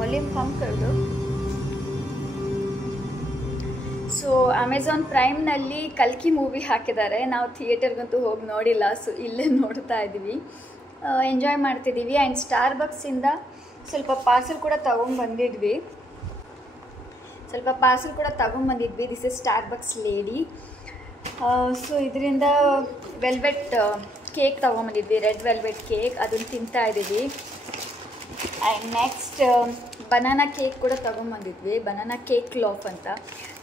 Volume कम कर दो. So Amazon ಪ್ರೈಮ್ನಲ್ಲಿ ಕಲ್ಕಿ ಮೂವಿ ಹಾಕಿದ್ದಾರೆ. ನಾವು ಥಿಯೇಟರ್ಗಂತೂ ಹೋಗಿ ನೋಡಿಲ್ಲ, ಸೊ ಇಲ್ಲೇ ನೋಡ್ತಾ ಇದ್ದೀವಿ, ಎಂಜಾಯ್ ಮಾಡ್ತಿದ್ದೀವಿ. ಆ್ಯಂಡ್ ಸ್ಟಾರ್ಬಕ್ಸಿಂದ ಸ್ವಲ್ಪ ಪಾರ್ಸಲ್ ಕೂಡ ತೊಗೊಂಬಂದಿದ್ವಿ. This is Starbucks lady. So ಇದರಿಂದ ವೆಲ್ವೆಟ್ ಕೇಕ್ ತೊಗೊಂಬಂದಿದ್ವಿ, ರೆಡ್ ವೆಲ್ವೆಟ್ ಕೇಕ್, ಅದನ್ನು ತಿಂತಾ ಇದ್ದೀವಿ. ಆ್ಯಂಡ್ ನೆಕ್ಸ್ಟ್ ಬನಾನಾ ಕೇಕ್ ಕೂಡ ತೊಗೊಂಬಂದಿದ್ವಿ, ಬನಾನಾ ಕೇಕ್ ಲೋಫ್ ಅಂತ.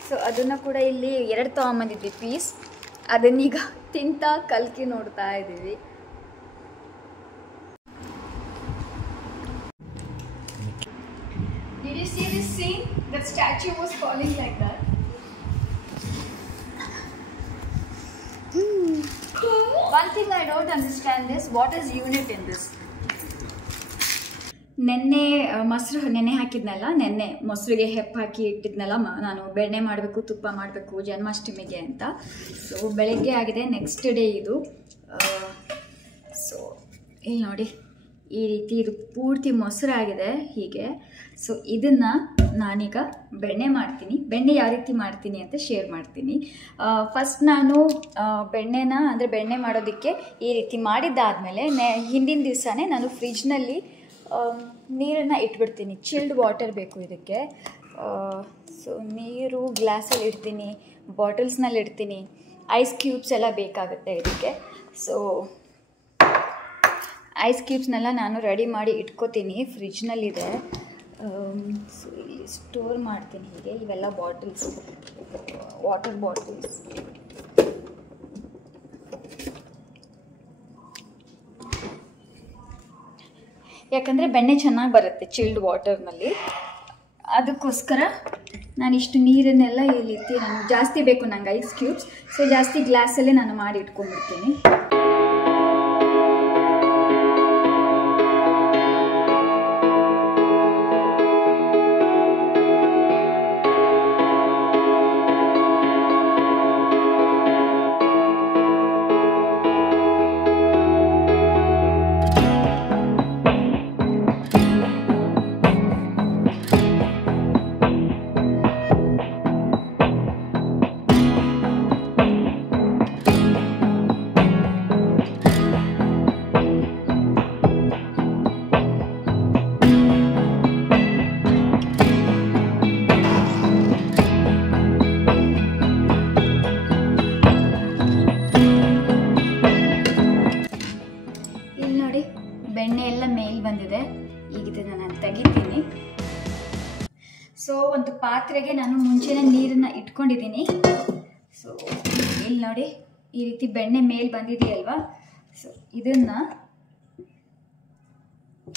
ಸೊ ಅದನ್ನು ಕೂಡ ಇಲ್ಲಿ 2 ತೊಗೊಂಬಂದಿದ್ವಿ ಪೀಸ್. ಅದನ್ನೀಗ ತಿಂತಾ ಕಲ್ಕಿ ನೋಡ್ತಾ ಇದ್ದೀವಿ. Did you see this scene? That statue was falling like that. One thing I don't understand is what is unit in this? ನೆನ್ನೆ ಮೊಸರು ನೆನೆ ಹಾಕಿದ್ನಲ್ಲ, ನೆನ್ನೆ ಮೊಸರಿಗೆ ಹೆಪ್ಪು ಹಾಕಿ ಇಟ್ಟಿದ್ನಲ್ಲ, ನಾನು ಬೆಣ್ಣೆ ಮಾಡಬೇಕು, ತುಪ್ಪ ಮಾಡಬೇಕು ಜನ್ಮಾಷ್ಟಮಿಗೆ ಅಂತ. ಸೊ ಬೆಳಗ್ಗೆ ಆಗಿದೆ, ನೆಕ್ಸ್ಟ್ ಡೇ ಇದು. ಸೊ ಇಲ್ಲಿ ನೋಡಿ, ಈ ರೀತಿ ಇದು ಪೂರ್ತಿ ಮೊಸರಾಗಿದೆ ಹೀಗೆ. ಸೊ ಇದನ್ನು ನಾನೀಗ ಬೆಣ್ಣೆ ಮಾಡ್ತೀನಿ. ಬೆಣ್ಣೆ ಯಾವ ರೀತಿ ಮಾಡ್ತೀನಿ ಅಂತ ಶೇರ್ ಮಾಡ್ತೀನಿ. ಫಸ್ಟ್ ನಾನು ಬೆಣ್ಣೆನ ಅಂದರೆ ಬೆಣ್ಣೆ ಮಾಡೋದಕ್ಕೆ ಈ ರೀತಿ ಮಾಡಿದ್ದಾದಮೇಲೆ ಹಿಂದಿನ ದಿವಸನೇ ನಾನು ಫ್ರಿಜ್ನಲ್ಲಿ ನೀರನ್ನು ಇಟ್ಬಿಡ್ತೀನಿ. ಚಿಲ್ಡ್ ವಾಟರ್ ಬೇಕು ಇದಕ್ಕೆ. ಸೊ ನೀರು ಗ್ಲಾಸಲ್ಲಿ ಇಡ್ತೀನಿ, ಬಾಟಲ್ಸ್ನಲ್ಲಿ ಇಡ್ತೀನಿ. ಐಸ್ ಕ್ಯೂಬ್ಸ್ ಎಲ್ಲ ಬೇಕಾಗುತ್ತೆ ಇದಕ್ಕೆ. ಸೊ ಐಸ್ ಕ್ಯೂಬ್ಸ್ನೆಲ್ಲ ನಾನು ರೆಡಿ ಮಾಡಿ ಇಟ್ಕೋತೀನಿ, ಫ್ರಿಜ್ನಲ್ಲಿದೆ. ಸೊ ಇಲ್ಲಿ ಸ್ಟೋರ್ ಮಾಡ್ತೀನಿ ಹೀಗೆ. ಇವೆಲ್ಲ ಬಾಟಲ್ಸ್, ವಾಟರ್ ಬಾಟಲ್ಸ್. ಯಾಕಂದರೆ ಬೆಣ್ಣೆ ಚೆನ್ನಾಗಿ ಬರುತ್ತೆ ಚಿಲ್ಡ್ ವಾಟರ್ನಲ್ಲಿ. ಅದಕ್ಕೋಸ್ಕರ ನಾನು ಇಷ್ಟು ನೀರನ್ನೆಲ್ಲ ಈ ರೀತಿ, ನಾನು ಜಾಸ್ತಿ ಬೇಕು ನಂಗೆ ಐಸ್ ಕ್ಯೂಬ್ಸ್, ಸೊ ಜಾಸ್ತಿ ಗ್ಲಾಸಲ್ಲೇ ನಾನು ಮಾಡಿ ಇಟ್ಕೊಂಡ್ಬಿಡ್ತೀನಿ. ಬೆಣ್ಣೆ ಎಲ್ಲ ಮೇಲೆ ಬಂದಿದೆ, ಈಗ ಇದನ್ನು ನಾನು ತೆಗಿತೀನಿ. ಸೊ ಒಂದು ಪಾತ್ರೆಗೆ ನಾನು ಮುಂಚೆನೇ ನೀರನ್ನು ಇಟ್ಕೊಂಡಿದ್ದೀನಿ. ಸೊ ಇಲ್ಲಿ ನೋಡಿ, ಈ ರೀತಿ ಬೆಣ್ಣೆ ಮೇಲೆ ಬಂದಿದೆಯಲ್ವಾ, ಸೊ ಇದನ್ನು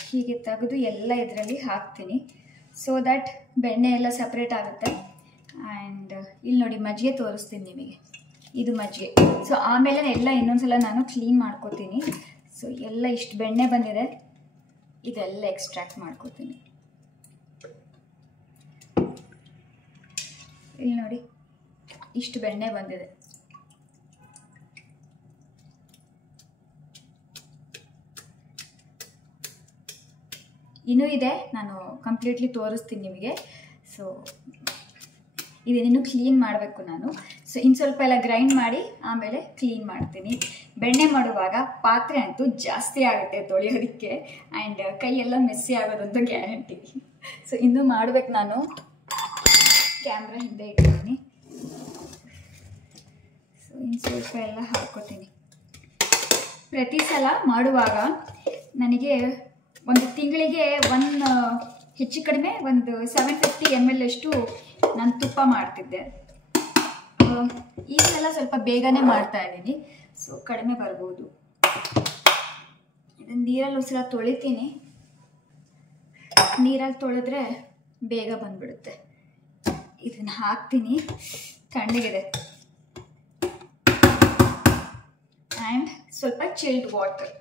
ಹೀಗೆ ತೆಗೆದು ಎಲ್ಲ ಇದರಲ್ಲಿ ಹಾಕ್ತೀನಿ, ಸೊ ದ್ಯಾಟ್ ಬೆಣ್ಣೆ ಎಲ್ಲ ಸಪ್ರೇಟ್ ಆಗುತ್ತೆ. ಆ್ಯಂಡ್ ಇಲ್ಲಿ ನೋಡಿ, ಮಜ್ಜಿಗೆ ತೋರಿಸ್ತೀನಿ ನಿಮಗೆ, ಇದು ಮಜ್ಜಿಗೆ. ಸೊ ಆಮೇಲೆ ಎಲ್ಲ ಇನ್ನೊಂದ್ಸಲ ನಾನು ಕ್ಲೀನ್ ಮಾಡ್ಕೋತೀನಿ. ಸೊ ಎಲ್ಲ ಇಷ್ಟು ಬೆಣ್ಣೆ ಬಂದಿದೆ, ಇದೆಲ್ಲ ಎಕ್ಸ್ಟ್ರಾಕ್ಟ್ ಮಾಡ್ಕೋತೀನಿ. ಇಲ್ಲಿ ನೋಡಿ, ಇಷ್ಟು ಬೆಣ್ಣೆ ಬಂದಿದೆ. ಇನ್ನೂ ಇದೆ, ನಾನು ಕಂಪ್ಲೀಟ್ಲಿ ತೋರಿಸ್ತೀನಿ ನಿಮಗೆ. ಸೊ ಇದನ್ನು ಕ್ಲೀನ್ ಮಾಡಬೇಕು ನಾನು. ಸೊ ಇನ್ನು ಸ್ವಲ್ಪ ಎಲ್ಲ ಗ್ರೈಂಡ್ ಮಾಡಿ ಆಮೇಲೆ ಕ್ಲೀನ್ ಮಾಡ್ತೀನಿ. ಬೆಣ್ಣೆ ಮಾಡುವಾಗ ಪಾತ್ರೆ ಅಂತೂ ಜಾಸ್ತಿ ಆಗುತ್ತೆ ತೊಳೆಯೋದಕ್ಕೆ, ಆ್ಯಂಡ್ ಕೈಯೆಲ್ಲ ಮೆಸ್ಸಿ ಆಗೋದಂತೂ ಗ್ಯಾರಂಟಿ. ಸೊ ಇನ್ನೂ ಮಾಡ್ಬೇಕು ನಾನು. ಕ್ಯಾಮ್ರಾ ಹಿಂದೆ ಇಟ್ಟಿದ್ದೀನಿ. ಸೊ ಇನ್ನು ಸ್ವಲ್ಪ ಎಲ್ಲ ಹಾಕ್ಕೋತೀನಿ. ಪ್ರತಿ ಸಲ ಮಾಡುವಾಗ ನನಗೆ ಒಂದು ತಿಂಗಳಿಗೆ ಹೆಚ್ಚು ಕಡಿಮೆ ಒಂದು 750 ml ಅಷ್ಟು ನಾನು ತುಪ್ಪ ಮಾಡ್ತಿದ್ದೆ. ಈಗೆಲ್ಲ ಸ್ವಲ್ಪ ಬೇಗನೆ ಮಾಡ್ತಾ ಇದ್ದೀನಿ, ಸೊ ಕಡಿಮೆ ಬರ್ಬೋದು. ಇದನ್ನು ನೀರಲ್ಲಿ ಒಂದ್ಸಲ ತೊಳಿತೀನಿ, ನೀರಲ್ಲಿ ತೊಳೆದ್ರೆ ಬೇಗ ಬಂದ್ಬಿಡುತ್ತೆ. ಇದನ್ನು ಹಾಕ್ತೀನಿ, ತಣ್ಣಗಿದೆ. ಆ್ಯಂಡ್ ಸ್ವಲ್ಪ ಚಿಲ್ಡ್ ವಾಟರ್.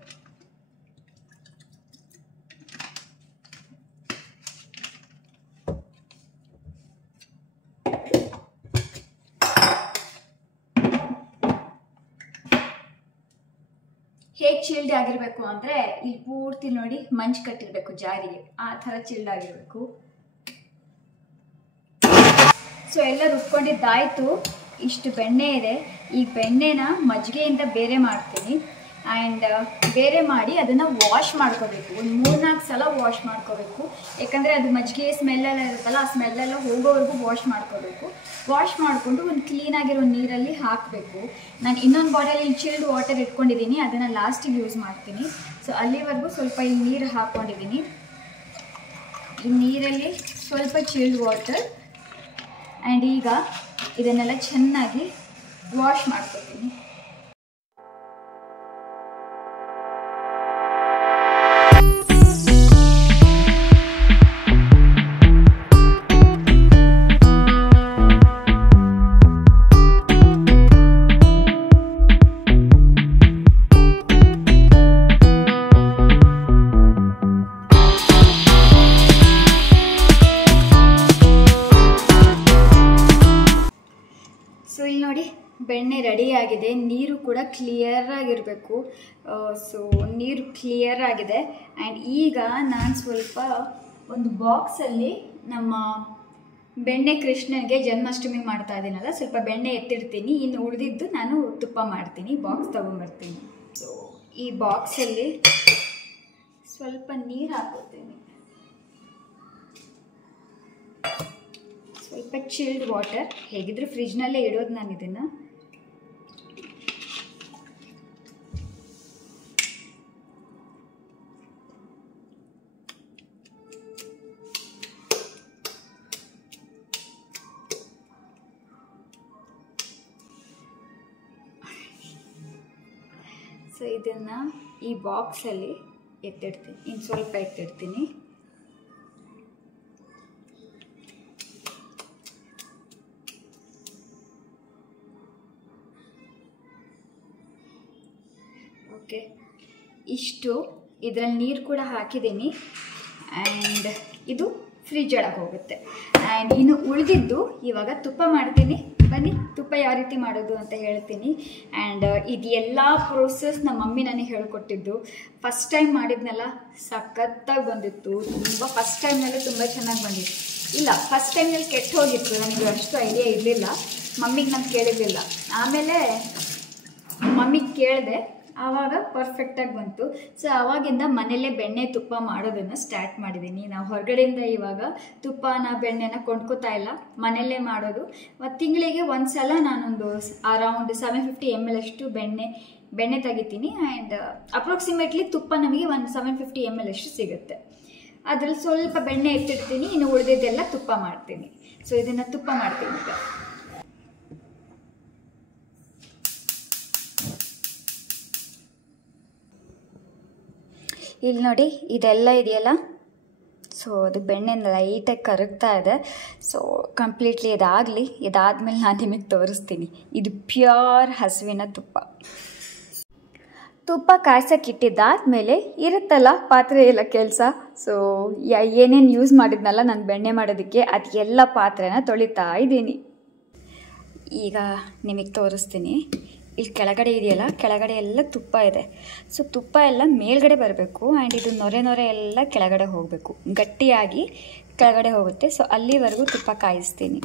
ಹೇಗೆ ಚಿಲ್ಡ್ ಆಗಿರಬೇಕು ಅಂದರೆ, ಇಲ್ಲಿ ಪೂರ್ತಿ ನೋಡಿ ಮಂಜು ಕಟ್ಟಿರಬೇಕು ಜಾರಿಗೆ, ಆ ಥರ ಚಿಲ್ಡ್ ಆಗಿರಬೇಕು. ಸೊ ಎಲ್ಲ ರುಬ್ಕೊಂಡಿದ್ದಾಯಿತು. ಇಷ್ಟು ಬೆಣ್ಣೆ ಇದೆ. ಈ ಬೆಣ್ಣೆನ ಮಜ್ಜಿಗೆಯಿಂದ ಬೇರೆ ಮಾಡ್ತೀನಿ. ಆ್ಯಂಡ್ ಬೇರೆ ಮಾಡಿ ಅದನ್ನು ವಾಶ್ ಮಾಡ್ಕೋಬೇಕು. ಒಂದು 3-4 ಸಲ ವಾಶ್ ಮಾಡ್ಕೋಬೇಕು. ಯಾಕಂದರೆ ಅದು ಮಜ್ಜಿಗೆ ಸ್ಮೆಲ್ಲೆಲ್ಲ ಇರುತ್ತಲ್ಲ, ಆ ಸ್ಮೆಲ್ಲೆಲ್ಲ ಹೋಗೋವರೆಗೂ ವಾಶ್ ಮಾಡ್ಕೋಬೇಕು. ವಾಶ್ ಮಾಡಿಕೊಂಡು ಒಂದು ಕ್ಲೀನಾಗಿರೋ ನೀರಲ್ಲಿ ಹಾಕಬೇಕು. ನಾನು ಇನ್ನೊಂದು ಬಾಟಲಲ್ಲಿ ಚಿಲ್ಡ್ ವಾಟರ್ ಇಟ್ಕೊಂಡಿದ್ದೀನಿ, ಅದನ್ನು ಲಾಸ್ಟಿಗೆ ಯೂಸ್ ಮಾಡ್ತೀನಿ. ಸೊ ಅಲ್ಲಿವರೆಗೂ ಸ್ವಲ್ಪ ಈ ನೀರು ಹಾಕ್ಕೊಂಡಿದ್ದೀನಿ. ಈ ನೀರಲ್ಲಿ ಸ್ವಲ್ಪ ಚಿಲ್ಡ್ ವಾಟರ್. ಆ್ಯಂಡ್ ಈಗ ಇದನ್ನೆಲ್ಲ ಚೆನ್ನಾಗಿ ವಾಶ್ ಮಾಡ್ಕೊತೀನಿ. ಸೊ ಇಲ್ಲಿ ನೋಡಿ, ಬೆಣ್ಣೆ ರೆಡಿಯಾಗಿದೆ. ನೀರು ಕೂಡ ಕ್ಲಿಯರಾಗಿರಬೇಕು. ಸೊ ನೀರು ಕ್ಲಿಯರ್ ಆಗಿದೆ. ಆ್ಯಂಡ್ ಈಗ ನಾನು ಸ್ವಲ್ಪ ಒಂದು ಬಾಕ್ಸಲ್ಲಿ ನಮ್ಮ ಬೆಣ್ಣೆ ಕೃಷ್ಣನಿಗೆ ಜನ್ಮಾಷ್ಟಮಿ ಮಾಡ್ತಾ ಇದ್ದೀನಲ್ಲ, ಸ್ವಲ್ಪ ಬೆಣ್ಣೆ ಎತ್ತಿಡ್ತೀನಿ. ಇನ್ನು ಉಳಿದಿದ್ದು ನಾನು ತುಪ್ಪ ಮಾಡ್ತೀನಿ. ಬಾಕ್ಸ್ ತೊಗೊಂಬರ್ತೀನಿ. ಸೊ ಈ ಬಾಕ್ಸಲ್ಲಿ ಸ್ವಲ್ಪ ನೀರು ಹಾಕೋತೀನಿ, ಸ್ವಲ್ಪ ಚಿಲ್ಡ್ ವಾಟರ್. ಹೇಗಿದ್ರು ಫ್ರಿಜ್ನಲ್ಲೇ ಇಡೋದು ನಾನು ಇದನ್ನು. ಸೊ ಇದನ್ನು ಈ ಬಾಕ್ಸಲ್ಲಿ ಎತ್ತಿಡ್ತೀನಿ. ಇನ್ನು ಸ್ವಲ್ಪ ಎತ್ತಿಡ್ತೀನಿ. ಓಕೆ, ಇಷ್ಟು ಇದರಲ್ಲಿ ನೀರು ಕೂಡ ಹಾಕಿದ್ದೀನಿ. ಆ್ಯಂಡ್ ಇದು ಫ್ರಿಜ್ ಒಳಗೆ ಹೋಗುತ್ತೆ. ಆ್ಯಂಡ್ ಇನ್ನು ಉಳಿದಿದ್ದು ಇವಾಗ ತುಪ್ಪ ಮಾಡ್ತೀನಿ. ಬನ್ನಿ ತುಪ್ಪ ಯಾವ ರೀತಿ ಮಾಡೋದು ಅಂತ ಹೇಳ್ತೀನಿ. ಆ್ಯಂಡ್ ಇದೆಲ್ಲ ಪ್ರೋಸೆಸ್ ನಮ್ಮ ಮಮ್ಮಿ ನನಗೆ ಹೇಳ್ಕೊಟ್ಟಿದ್ದು. ಫಸ್ಟ್ ಟೈಮ್ ಮಾಡಿದ್ನೆಲ್ಲ ಸಖತ್ತಾಗಿ ಬಂದಿತ್ತು. ಫಸ್ಟ್ ಟೈಮ್ನಲ್ಲೇ ತುಂಬ ಚೆನ್ನಾಗಿ ಬಂದಿತ್ತು. ಇಲ್ಲ, ಫಸ್ಟ್ ಟೈಮ್ನಲ್ಲಿ ಕೆಟ್ಟು ಹೋಗಿತ್ತು. ನನಗೆ ಅಷ್ಟು ಐಡಿಯಾ ಇರಲಿಲ್ಲ. ಮಮ್ಮಿಗೆ ನಾನು ಕೇಳಿರಲಿಲ್ಲ. ಆಮೇಲೆ ಮಮ್ಮಿಗೆ ಕೇಳಿದೆ, ಆವಾಗ ಪರ್ಫೆಕ್ಟಾಗಿ ಬಂತು. ಸೊ ಆವಾಗಿಂದ ಮನೆಯಲ್ಲೇ ಬೆಣ್ಣೆ ತುಪ್ಪ ಮಾಡೋದನ್ನು ಸ್ಟಾರ್ಟ್ ಮಾಡಿದ್ದೀನಿ. ನಾವು ಹೊರಗಡೆಯಿಂದ ಇವಾಗ ತುಪ್ಪನ ಬೆಣ್ಣೆನ ಕೊಂಡ್ಕೋತಾ ಇಲ್ಲ, ಮನೆಯಲ್ಲೇ ಮಾಡೋದು. ಮತ್ತು ತಿಂಗಳಿಗೆ ಒಂದು ಸಲ ನಾನೊಂದು ಅರೌಂಡ್ 750 ml ಅಷ್ಟು ಬೆಣ್ಣೆ ತೆಗಿತೀನಿ. ಆ್ಯಂಡ್ ಅಪ್ರಾಕ್ಸಿಮೇಟ್ಲಿ ತುಪ್ಪ ನಮಗೆ ಒಂದು 750 ml ಅಷ್ಟು ಸಿಗುತ್ತೆ. ಅದರಲ್ಲಿ ಸ್ವಲ್ಪ ಬೆಣ್ಣೆ ಎತ್ತಿಡ್ತೀನಿ. ಇನ್ನು ಉಳಿದಿದ್ದೆಲ್ಲ ತುಪ್ಪ ಮಾಡ್ತೀನಿ. ಸೊ ಇದನ್ನು ತುಪ್ಪ ಮಾಡ್ತೀನಿ ಈಗ. ಇಲ್ಲಿ ನೋಡಿ, ಇದೆಲ್ಲ ಇದೆಯಲ್ಲ, ಸೊ ಅದು ಬೆಣ್ಣೆ ಲೈಟಾಗಿ ಕರಗ್ತಾ ಇದೆ. ಸೊ ಕಂಪ್ಲೀಟ್ಲಿ ಇದಾಗಲಿ. ಇದಾದಮೇಲೆ ನಾನು ನಿಮಗೆ ತೋರಿಸ್ತೀನಿ. ಇದು ಪ್ಯೂರ್ ಹಸುವಿನ ತುಪ್ಪ. ತುಪ್ಪ ಕಾಯ್ಸೋಕ್ಕಿಟ್ಟಿದ್ದಾದಮೇಲೆ ಇರುತ್ತಲ್ಲ ಪಾತ್ರೆ ಎಲ್ಲ ಕೆಲಸ. ಸೊ ಏನೇನು ಯೂಸ್ ಮಾಡಿದ್ನಲ್ಲ ನಾನು ಬೆಣ್ಣೆ ಮಾಡೋದಕ್ಕೆ, ಅದೆಲ್ಲ ಪಾತ್ರೆನ ತೊಳಿತಾ ಇದ್ದೀನಿ. ಈಗ ನಿಮಗೆ ತೋರಿಸ್ತೀನಿ. ಇಲ್ಲಿ ಕೆಳಗಡೆ ಇದೆಯಲ್ಲ, ಕೆಳಗಡೆ ಎಲ್ಲ ತುಪ್ಪ ಇದೆ. ಸೊ ತುಪ್ಪ ಎಲ್ಲ ಮೇಲ್ಗಡೆ ಬರಬೇಕು. ಆ್ಯಂಡ್ ಇದು ನೊರೆ ಎಲ್ಲ ಕೆಳಗಡೆ ಹೋಗಬೇಕು, ಗಟ್ಟಿಯಾಗಿ ಕೆಳಗಡೆ ಹೋಗುತ್ತೆ. ಸೊ ಅಲ್ಲಿವರೆಗೂ ತುಪ್ಪ ಕಾಯಿಸ್ತೀನಿ.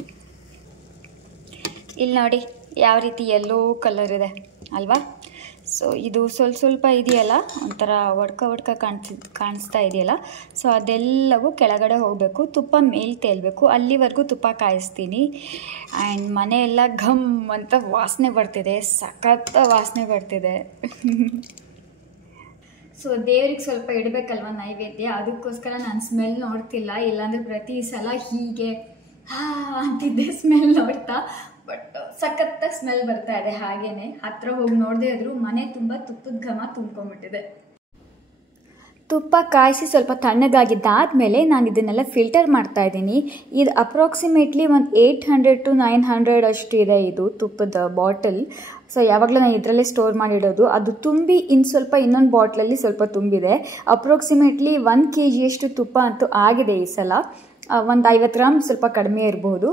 ಇಲ್ಲಿ ನೋಡಿ ಯಾವ ರೀತಿ ಯೆಲ್ಲೋ ಕಲರ್ ಇದೆ ಅಲ್ವಾ. ಸೊ ಇದು ಸ್ವಲ್ಪ ಇದೆಯಲ್ಲ, ಒಂಥರ ಒಡ್ಕ ಕಾಣಿಸ್ತಾ ಇದೆಯಲ್ಲ. ಸೊ ಅದೆಲ್ಲವೂ ಕೆಳಗಡೆ ಹೋಗಬೇಕು, ತುಪ್ಪ ಮೇಲೆ ತೇಲ್ಬೇಕು. ಅಲ್ಲಿವರೆಗೂ ತುಪ್ಪ ಕಾಯಿಸ್ತೀನಿ. ಆ್ಯಂಡ್ ಮನೆಯೆಲ್ಲ ಘಮ್ ಅಂತ ವಾಸನೆ ಬರ್ತಿದೆ, ಸಖತ್ ವಾಸನೆ ಬರ್ತಿದೆ. ಸೊ ದೇವ್ರಿಗೆ ಸ್ವಲ್ಪ ಇಡಬೇಕಲ್ವ ನೈವೇದ್ಯ, ಅದಕ್ಕೋಸ್ಕರ ನಾನು ಸ್ಮೆಲ್ ನೋಡ್ತಿಲ್ಲ. ಇಲ್ಲಾಂದರೆ ಪ್ರತಿ ಸಲ ಹೀಗೆ ಅಂತಿದ್ದೆ ಸ್ಮೆಲ್ ನೋಡ್ತಾ. ಬಟ್ ಸಖತ್ತಾಗಿ ಸ್ಮೆಲ್ ಬರ್ತಾ ಇದೆ. ಹಾಗೇನೆ ಹತ್ರ ಹೋಗಿ ನೋಡದೆ ಆದರೂ ಮನೆ ತುಂಬ ತುಪ್ಪದ ಘಮ ತುಂಬ್ಕೊಂಡ್ಬಿಟ್ಟಿದೆ. ತುಪ್ಪ ಕಾಯಿಸಿ ಸ್ವಲ್ಪ ತಣ್ಣಗಾಗಿದ್ದಾದಮೇಲೆ ನಾನು ಇದನ್ನೆಲ್ಲ ಫಿಲ್ಟರ್ ಮಾಡ್ತಾ ಇದ್ದೀನಿ. ಇದು ಅಪ್ರಾಕ್ಸಿಮೇಟ್ಲಿ ಒಂದು 800 to 900 ಅಷ್ಟು ಇದೆ ಇದು ತುಪ್ಪದ ಬಾಟಲ್. ಸೊ ಯಾವಾಗಲೂ ನಾನು ಇದರಲ್ಲೇ ಸ್ಟೋರ್ ಮಾಡಿಡೋದು. ಅದು ತುಂಬಿ ಇನ್ನೊಂದು ಬಾಟ್ಲಲ್ಲಿ ಸ್ವಲ್ಪ ತುಂಬಿದೆ. ಅಪ್ರಾಕ್ಸಿಮೇಟ್ಲಿ 1 kg ಅಷ್ಟು ತುಪ್ಪ ಅಂತೂ ಆಗಿದೆ ಈ ಸಲ. ಒಂದು 50 ಗ್ರಾಮ್ ಸ್ವಲ್ಪ ಕಡಿಮೆ ಇರಬಹುದು.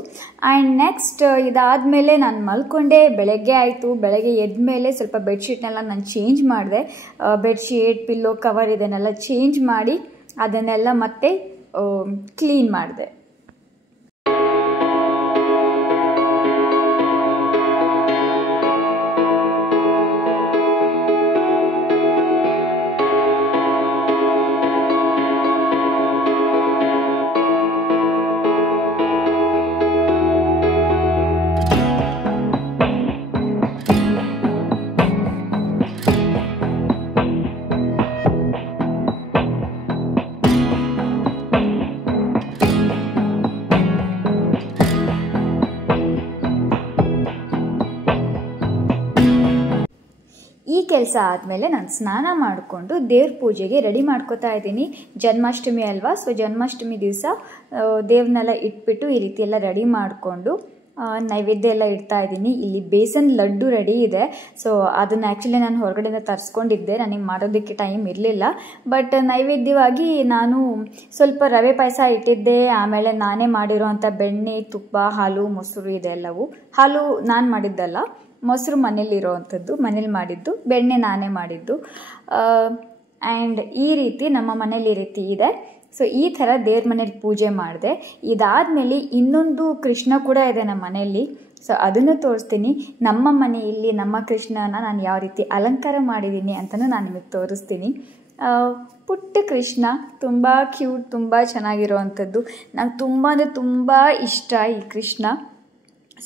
ಆ್ಯಂಡ್ ನೆಕ್ಸ್ಟ್ ಇದಾದಮೇಲೆ ನಾನು ಮಲ್ಕೊಂಡೆ. ಬೆಳಗ್ಗೆ ಆಯಿತು. ಬೆಳಗ್ಗೆ ಎದ್ದ ಮೇಲೆ ಸ್ವಲ್ಪ ಬೆಡ್ಶೀಟ್ನೆಲ್ಲ ನಾನು ಚೇಂಜ್ ಮಾಡಿದೆ. ಬೆಡ್ಶೀಟ್, ಪಿಲ್ಲೋ, ಕವರ್ ಇದನ್ನೆಲ್ಲ ಚೇಂಜ್ ಮಾಡಿ ಅದನ್ನೆಲ್ಲ ಮತ್ತೆ ಕ್ಲೀನ್ ಮಾಡಿದೆ. ಕೆಲಸ ಆದಮೇಲೆ ನಾನು ಸ್ನಾನ ಮಾಡಿಕೊಂಡು ದೇವ್ರ ಪೂಜೆಗೆ ರೆಡಿ ಮಾಡ್ಕೋತಾ ಇದ್ದೀನಿ. ಜನ್ಮಾಷ್ಟಮಿ ಅಲ್ವಾ, ಸೊ ಜನ್ಮಾಷ್ಟಮಿ ದಿವಸ ದೇವ್ರನ್ನೆಲ್ಲ ಇಟ್ಬಿಟ್ಟು ಈ ರೀತಿ ಎಲ್ಲ ರೆಡಿ ಮಾಡಿಕೊಂಡು ನೈವೇದ್ಯ ಎಲ್ಲ ಇಡ್ತಾ ಇದ್ದೀನಿ. ಇಲ್ಲಿ ಬೇಸನ್ ಲಡ್ಡು ರೆಡಿ ಇದೆ. ಸೊ ಅದನ್ನು ಆ್ಯಕ್ಚುಲಿ ನಾನು ಹೊರಗಡೆಯಿಂದ ತರಿಸ್ಕೊಂಡಿದ್ದೆ, ನನಗೆ ಮಾಡೋದಕ್ಕೆ ಟೈಮ್ ಇರಲಿಲ್ಲ. ಬಟ್ ನೈವೇದ್ಯವಾಗಿ ನಾನು ಸ್ವಲ್ಪ ರವೆ ಪಾಯಸ ಇಟ್ಟಿದ್ದೆ. ಆಮೇಲೆ ನಾನೇ ಮಾಡಿರೋವಂಥ ಬೆಣ್ಣೆ, ತುಪ್ಪ, ಹಾಲು, ಮೊಸರು ಇದೆಲ್ಲವು. ಹಾಲು ನಾನು ಮಾಡಿದ್ದಲ್ಲ, ಮೊಸರು ಮನೇಲಿರೋವಂಥದ್ದು, ಮನೇಲಿ ಮಾಡಿದ್ದು. ಬೆಣ್ಣೆ ನಾನೇ ಮಾಡಿದ್ದು. ಆ್ಯಂಡ್ ಈ ರೀತಿ ನಮ್ಮ ಮನೇಲಿ ಈ ರೀತಿ ಇದೆ. ಸೊ ಈ ಥರ ದೇವ್ರ ಮನೇಲಿ ಪೂಜೆ ಮಾಡಿದೆ. ಇದಾದಮೇಲೆ ಇನ್ನೊಂದು ಕೃಷ್ಣ ಕೂಡ ಇದೆ ನಮ್ಮ ಮನೆಯಲ್ಲಿ. ಸೊ ಅದನ್ನು ತೋರಿಸ್ತೀನಿ. ನಮ್ಮ ಮನೆಯಲ್ಲಿ ನಮ್ಮ ಕೃಷ್ಣನ ನಾನು ಯಾವ ರೀತಿ ಅಲಂಕಾರ ಮಾಡಿದ್ದೀನಿ ಅಂತಲೂ ನಾನು ನಿಮಗೆ ತೋರಿಸ್ತೀನಿ. ಪುಟ್ಟ ಕೃಷ್ಣ, ತುಂಬ ಕ್ಯೂಟ್, ತುಂಬ ಚೆನ್ನಾಗಿರೋವಂಥದ್ದು. ನಂಗೆ ತುಂಬ ಅಂದರೆ ತುಂಬ ಇಷ್ಟ ಈ ಕೃಷ್ಣ.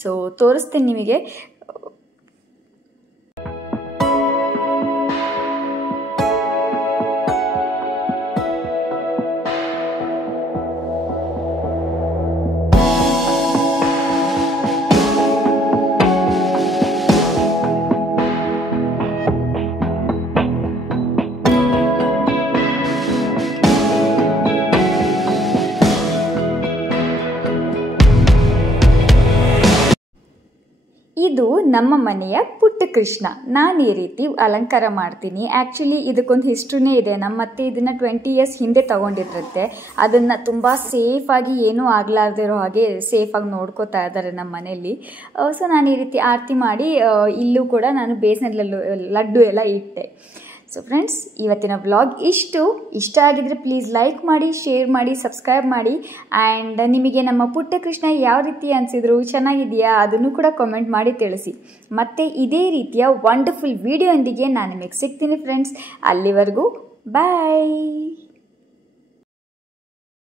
ಸೊ ತೋರಿಸ್ತೀನಿ ನಿಮಗೆ. ಇದು ನಮ್ಮ ಮನೆಯ ಪುಟ್ಟ ಕೃಷ್ಣ. ನಾನು ಈ ರೀತಿ ಅಲಂಕಾರ ಮಾಡ್ತೀನಿ. ಆ್ಯಕ್ಚುಲಿ ಇದಕ್ಕೊಂದು ಹಿಸ್ಟ್ರಿನೇ ಇದೆ. ನಮ್ಮ ಅತ್ತೆ ಇದನ್ನು 20 years ಹಿಂದೆ ತೊಗೊಂಡಿದ್ರಂತೆ. ಅದನ್ನು ತುಂಬ ಸೇಫಾಗಿ ಏನೂ ಆಗಲಾರ್ದಿರೋ ಹಾಗೆ ಸೇಫಾಗಿ ನೋಡ್ಕೋತಾ ಇದ್ದಾರೆ ನಮ್ಮ ಮನೆಯಲ್ಲಿ. ಸೊ ನಾನು ಈ ರೀತಿ ಆರತಿ ಮಾಡಿ ಇಲ್ಲೂ ಕೂಡ ನಾನು ಬೇಸನ್ ಲಡ್ಡು ಎಲ್ಲ ಇಟ್ಟೆ. ಸೊ ಫ್ರೆಂಡ್ಸ್, ಇವತ್ತಿನ ವ್ಲಾಗ್ ಇಷ್ಟ ಆಗಿದ್ರೆ ಪ್ಲೀಸ್ ಲೈಕ್ ಮಾಡಿ, ಶೇರ್ ಮಾಡಿ, ಸಬ್ಸ್ಕ್ರೈಬ್ ಮಾಡಿ. ಆ್ಯಂಡ್ ನಿಮಗೆ ನಮ್ಮ ಪುಟ್ಟ ಕೃಷ್ಣ ಯಾವ ರೀತಿ ಅನಿಸಿದ್ರು, ಚೆನ್ನಾಗಿದೆಯಾ ಅದನ್ನು ಕೂಡ ಕಾಮೆಂಟ್ ಮಾಡಿ ತಿಳಿಸಿ. ಮತ್ತು ಇದೇ ರೀತಿಯ ವಂಡರ್ಫುಲ್ ವಿಡಿಯೋ ಒಂದಿಗೆ ನಾನು ನಿಮಗೆ ಸಿಗ್ತೀನಿ ಫ್ರೆಂಡ್ಸ್. ಅಲ್ಲಿವರೆಗೂ ಬಾಯ್.